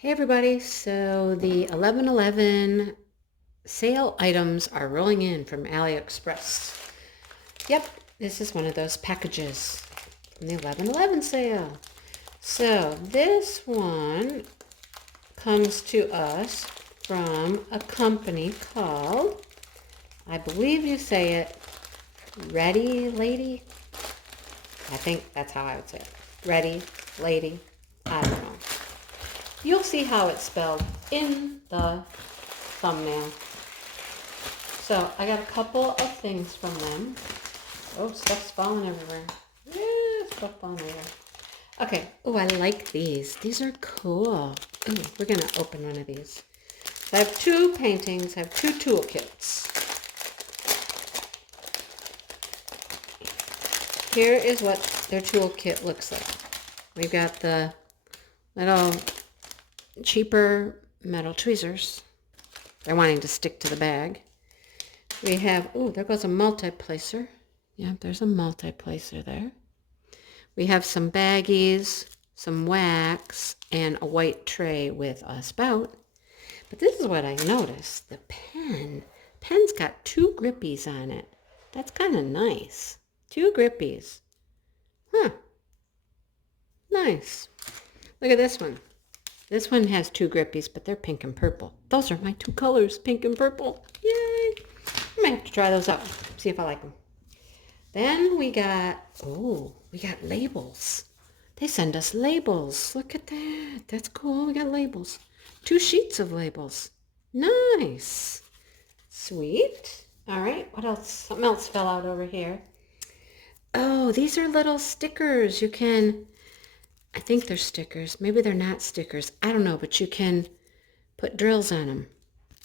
Hey everybody, so the 11/11 sale items are rolling in from Aliexpress. Yep, this is one of those packages from the 11/11 sale. So this one comes to us from a company called, I believe you say it, REDIY. I think that's how I would say it. REDIY, lady, I don't know. You'll see how it's spelled in the thumbnail. So I got a couple of things from them. Oh, stuff's falling everywhere. Yeah, stuff falling everywhere. Okay. Oh, I like these. These are cool. Oh, we're going to open one of these. So I have two paintings. I have two toolkits. Here is what their toolkit looks like. We've got the little cheaper metal tweezers. They're wanting to stick to the bag. We have, oh, there goes a multi-placer. Yeah, there's a multi-placer there. We have some baggies, some wax, and a white tray with a spout. But this is what I noticed. The pen's got two grippies on it. That's kind of nice. Two grippies. Huh. Nice. Look at this one. This one has two grippies, but they're pink and purple. Those are my two colors, pink and purple. Yay! I might have to try those out, see if I like them. Then we got labels. They send us labels. Look at that. That's cool. We got labels. 2 sheets of labels. Nice. Sweet. All right. What else? Something else fell out over here. Oh, these are little stickers. I think they're stickers. Maybe they're not stickers. I don't know, but you can put drills on them.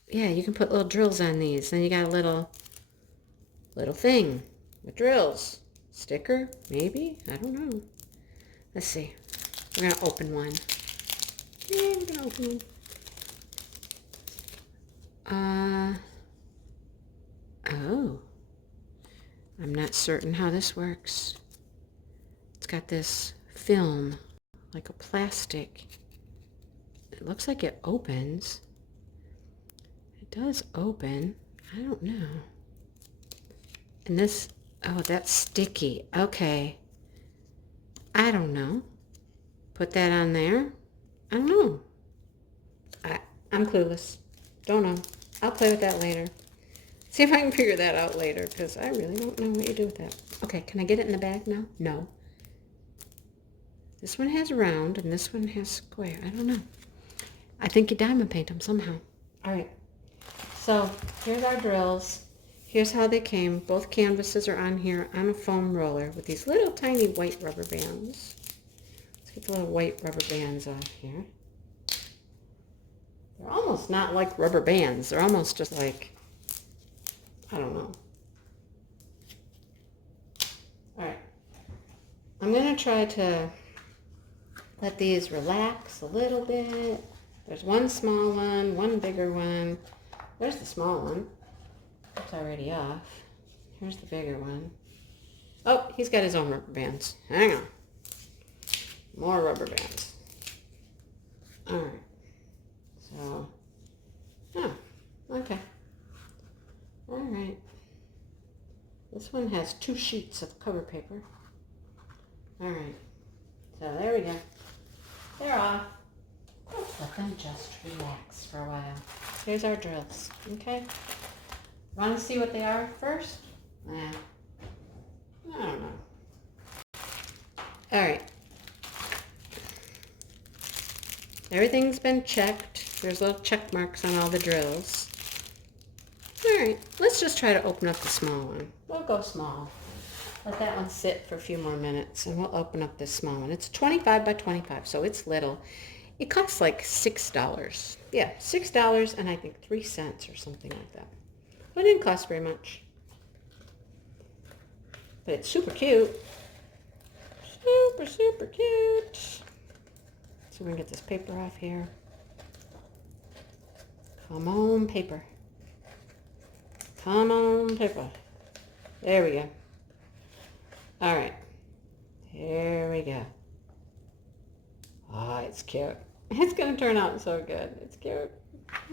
Yeah, you can put little drills on these. Then you got a little thing with drills. Sticker, maybe? I don't know. Let's see. We're going to open one. Yeah, we're going to open one. Oh. I'm not certain how this works. It's got this film, like a plastic. It looks like it opens. It does open. I don't know. And this, oh, that's sticky. Okay. I don't know. Put that on there. I don't know. I'm clueless. Don't know. I'll play with that later. See if I can figure that out later, because I really don't know what you do with that. Okay, can I get it in the bag now? No. This one has round, and this one has square. I don't know. I think you diamond paint them somehow. All right. So here's our drills. Here's how they came. Both canvases are on here on a foam roller with these little tiny white rubber bands. Let's get the little white rubber bands off here. They're almost not like rubber bands. They're almost just like, I don't know. All right. I'm going to try to let these relax a little bit. There's one small one, one bigger one. There's the small one. It's already off. Here's the bigger one. Oh, he's got his own rubber bands. Hang on. More rubber bands. All right. So, oh, okay. All right. This one has 2 sheets of cover paper. All right. So there we go. They're off. Let them just relax for a while. Here's our drills. Okay. Want to see what they are first? Nah. I don't know. All right. Everything's been checked. There's little check marks on all the drills. All right. Let's just try to open up the small one. We'll go small. Let that one sit for a few more minutes, and we'll open up this small one. It's 25 by 25, so it's little. It costs like $6. Yeah, $6 and I think 3 cents or something like that. But it didn't cost very much. But it's super cute. Super, super cute. So we can get this paper off here. Come on, paper. Come on, paper. There we go. All right. Here we go. Oh, it's cute. It's going to turn out so good. It's cute.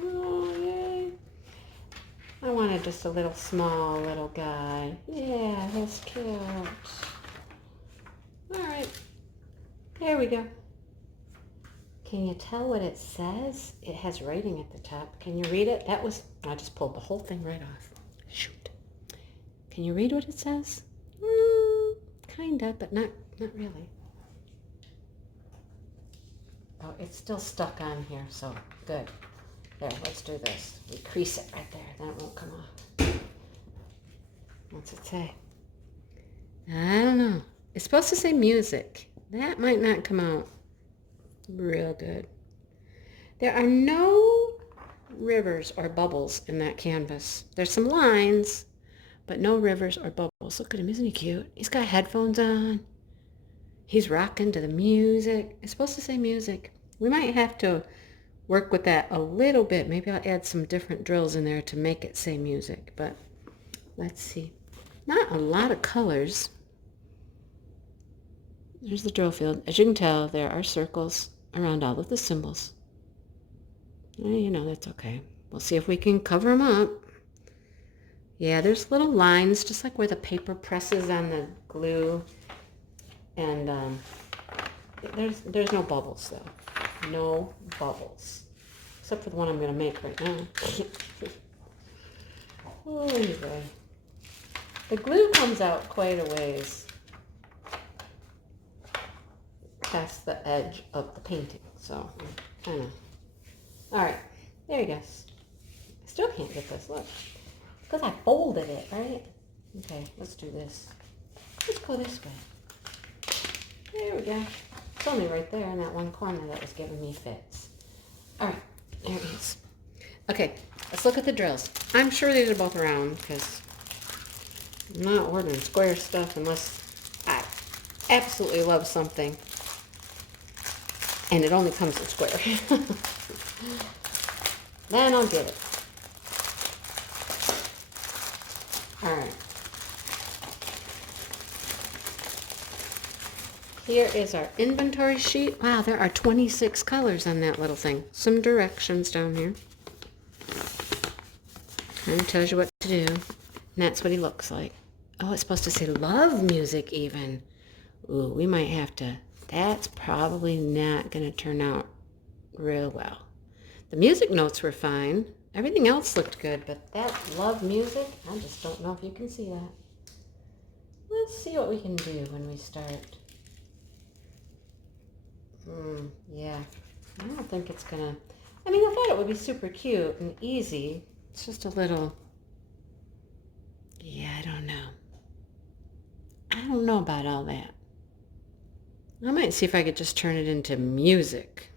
Oh, yay. I wanted just a little small little guy. Yeah, that's cute. All right. There we go. Can you tell what it says? It has writing at the top. Can you read it? I just pulled the whole thing right off. Shoot. Can you read what it says? Kinda, but not really. Oh, it's still stuck on here, so good. There, let's do this. We crease it right there, then it won't come off. What's it say? I don't know. It's supposed to say music. That might not come out real good. There are no rivers or bubbles in that canvas. There's some lines, but no rivers or bubbles. Look at him, isn't he cute? He's got headphones on. He's rocking to the music. It's supposed to say music. We might have to work with that a little bit. Maybe I'll add some different drills in there to make it say music, but let's see. Not a lot of colors. There's the drill field. As you can tell, there are circles around all of the symbols. You know, that's okay. We'll see if we can cover them up. Yeah, there's little lines, just like where the paper presses on the glue. And there's no bubbles, though. No bubbles. Except for the one I'm going to make right now. Oh, anyway. The glue comes out quite a ways past the edge of the painting. So, kind of. All right. There you go. I still can't get this. Look. Because I folded it, right? Okay, let's do this. Let's go this way. There we go. It's only right there in that one corner that was giving me fits. All right, there it is. Okay, let's look at the drills. I'm sure these are both round because I'm not ordering square stuff unless I absolutely love something and it only comes in square. Then I'll get it. All right. Here is our inventory sheet. Wow, there are 26 colors on that little thing. Some directions down here. Kind of tells you what to do. And that's what he looks like. Oh, it's supposed to say love music even. Ooh, we might have to. That's probably not going to turn out real well. The music notes were fine. Everything else looked good, but that love music, I just don't know if you can see that. Let's see what we can do when we start. Yeah, I don't think it's gonna, I mean, I thought it would be super cute and easy. It's just a little, yeah, I don't know. I don't know about all that. I might see if I could just turn it into music.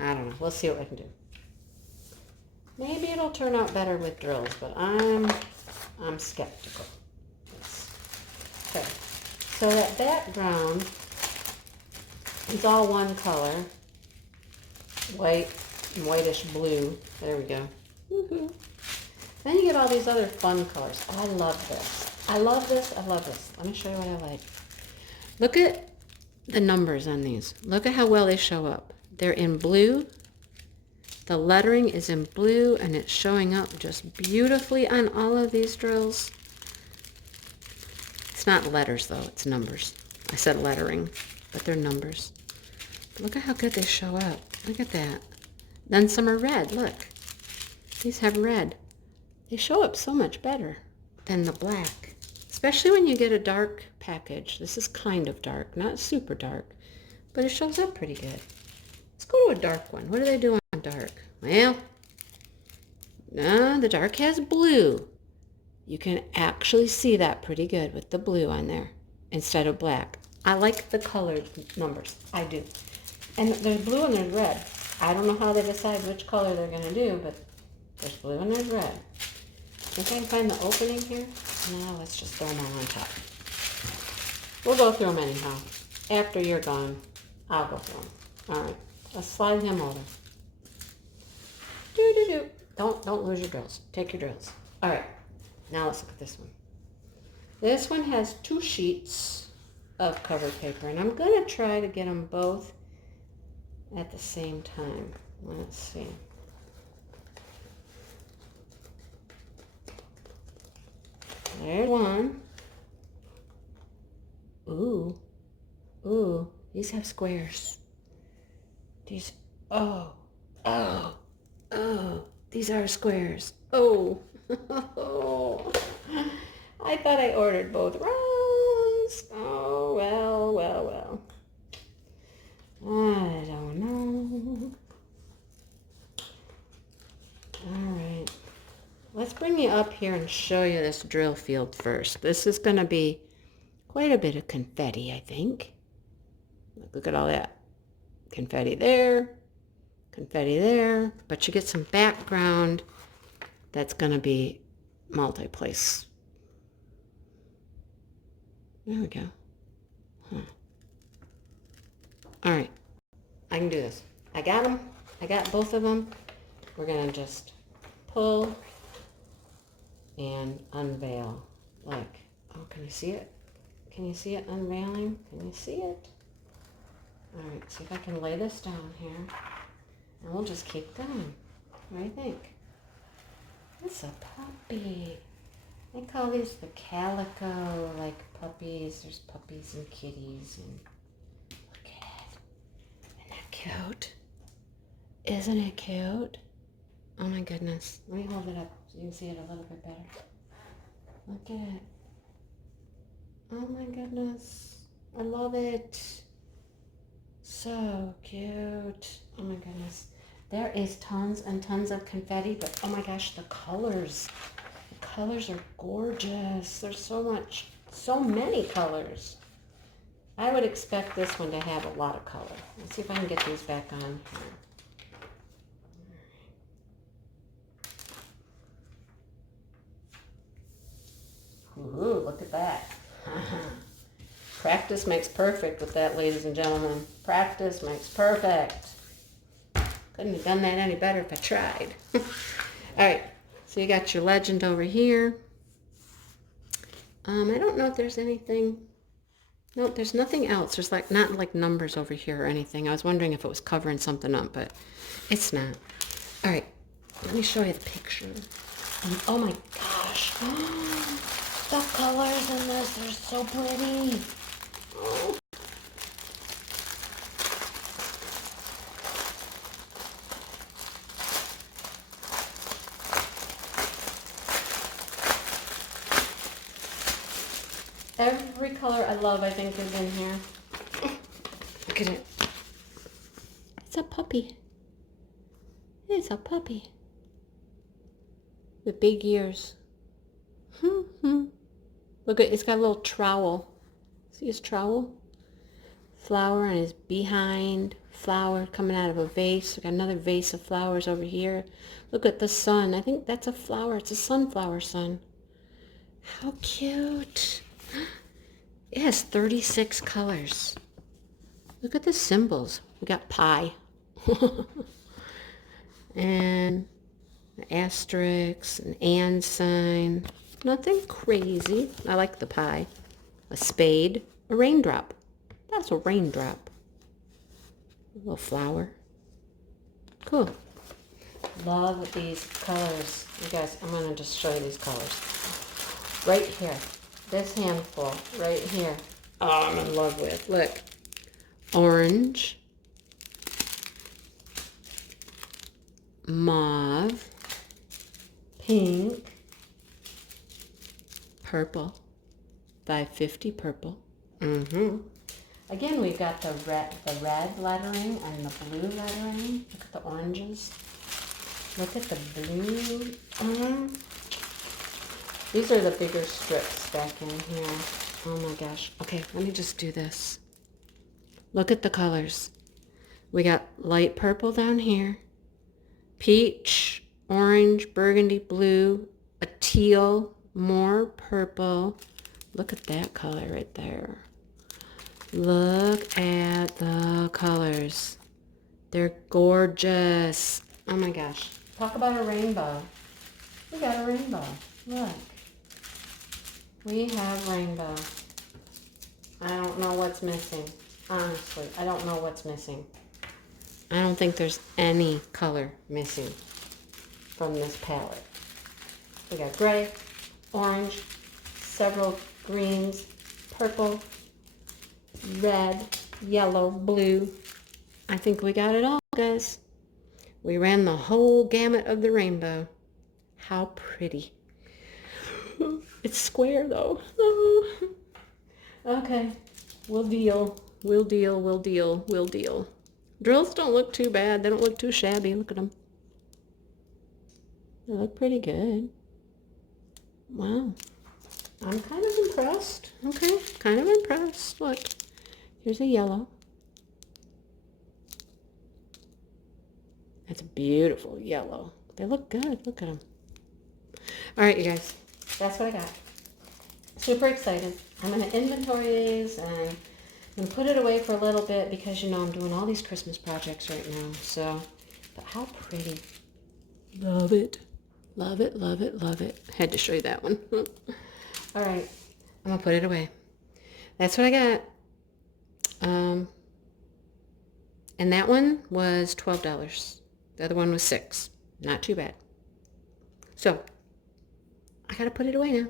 I don't know. We'll see what I can do. Maybe it'll turn out better with drills, but I'm skeptical. Yes. Okay. So that background is all one color. White and whitish blue. There we go. Woohoo. Then you get all these other fun colors. Oh, I love this. I love this. I love this. Let me show you what I like. Look at the numbers on these. Look at how well they show up. They're in blue. The lettering is in blue and it's showing up just beautifully on all of these drills. It's not letters though, it's numbers. I said lettering, but they're numbers. But look at how good they show up. Look at that. Then some are red, look. These have red. They show up so much better than the black. Especially when you get a dark package. This is kind of dark, not super dark, but it shows up pretty good. Let's go to a dark one. What do they do on dark? Well, no, the dark has blue. You can actually see that pretty good with the blue on there instead of black. I like the colored numbers. I do. And there's blue and there's red. I don't know how they decide which color they're going to do, but there's blue and there's red. Think I can find the opening here? No, let's just throw them all on top. We'll go through them anyhow. After you're gone, I'll go through them. All right. Let's slide him over. Do-do-do. Don't lose your drills. Take your drills. All right. Now let's look at this one. This one has 2 sheets of cover paper, and I'm going to try to get them both at the same time. Let's see. There's one. Ooh. Ooh. These have squares. These, oh. Oh. Oh. These are squares. Oh. I thought I ordered both rounds. Oh, well, well, well. I don't know. All right. Let's bring you up here and show you this drill field first. This is going to be quite a bit of confetti, I think. Look at all that. Confetti there, but you get some background that's going to be multi-place. There we go. Huh. All right. I can do this. I got them. I got both of them. We're going to just pull and unveil. Like, oh, can you see it? Can you see it unveiling? Can you see it? All right, see if I can lay this down here. And we'll just keep going. What do you think? It's a puppy. They call these the calico, like puppies. There's puppies and kitties. And look at it. Isn't that cute? Isn't it cute? Oh my goodness. Let me hold it up so you can see it a little bit better. Look at it. Oh my goodness. I love it. So cute. Oh my goodness. There is tons and tons of confetti, but oh my gosh, the colors. The colors are gorgeous. There's so many colors. I would expect this one to have a lot of color. Let's see if I can get these back on here. Ooh, look at that. Practice makes perfect with that, ladies and gentlemen. Practice makes perfect. Couldn't have done that any better if I tried. All right, so you got your legend over here. I don't know if there's anything. Nope, there's nothing else. There's not like numbers over here or anything. I was wondering if it was covering something up, but it's not. All right, let me show you the picture. Oh my gosh. The colors in this are so pretty. Oh. Every color I love, I think, is in here. Look at it. It's a puppy. It's a puppy. With big ears. Look at, it's got a little trowel. See his trowel? Flower on his behind. Flower coming out of a vase. We got another vase of flowers over here. Look at the sun. I think that's a flower. It's a sunflower sun. How cute. It has 36 colors. Look at the symbols. We got pi. And an asterisk, an and sign. Nothing crazy. I like the pie. A spade, a raindrop. That's a raindrop. A little flower. Cool. Love these colors. You guys, I'm going to just show you these colors. Right here. This handful right here. Oh, I'm in love with. Look. Orange. Mauve. Pink. Purple. 550 purple. Again, we've got the red lettering and the blue lettering. Look at the oranges. Look at the blue. These are the bigger strips back in here. Oh my gosh. Okay, let me just do this. Look at the colors. We got light purple down here. Peach, orange, burgundy, blue, a teal, more purple. Look at that color right there. Look at the colors. They're gorgeous. Oh my gosh. Talk about a rainbow. We got a rainbow. Look. We have rainbow. I don't know what's missing. Honestly, I don't know what's missing. I don't think there's any color missing from this palette. We got gray, orange, several greens, purple, red, yellow, blue. I think we got it all, guys. We ran the whole gamut of the rainbow. How pretty. It's square though. Okay, we'll deal. We'll deal, we'll deal, we'll deal. Drills don't look too bad. They don't look too shabby. Look at them. They look pretty good. Wow. I'm kind of impressed. Okay, kind of impressed. Look, here's a yellow. That's a beautiful yellow. They look good. Look at them. All right, you guys. That's what I got. Super excited. I'm going to inventory these and put it away for a little bit because, you know, I'm doing all these Christmas projects right now. So, but how pretty. Love it. Love it, love it, love it. Had to show you that one. All right. I'm going to put it away. That's what I got. And that one was $12. The other one was $6. Not too bad. So, I got to put it away now.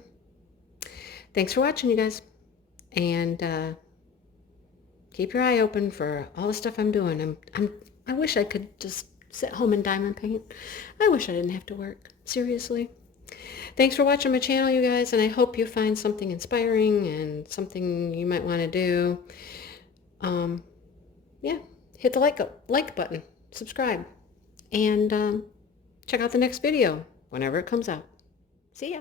Thanks for watching, you guys. And keep your eye open for all the stuff I'm doing. I wish I could just sit home and diamond paint. I wish I didn't have to work. Seriously. Thanks for watching my channel, you guys, and I hope you find something inspiring and something you might want to do. Yeah, hit the like button, subscribe, and check out the next video whenever it comes out. See ya.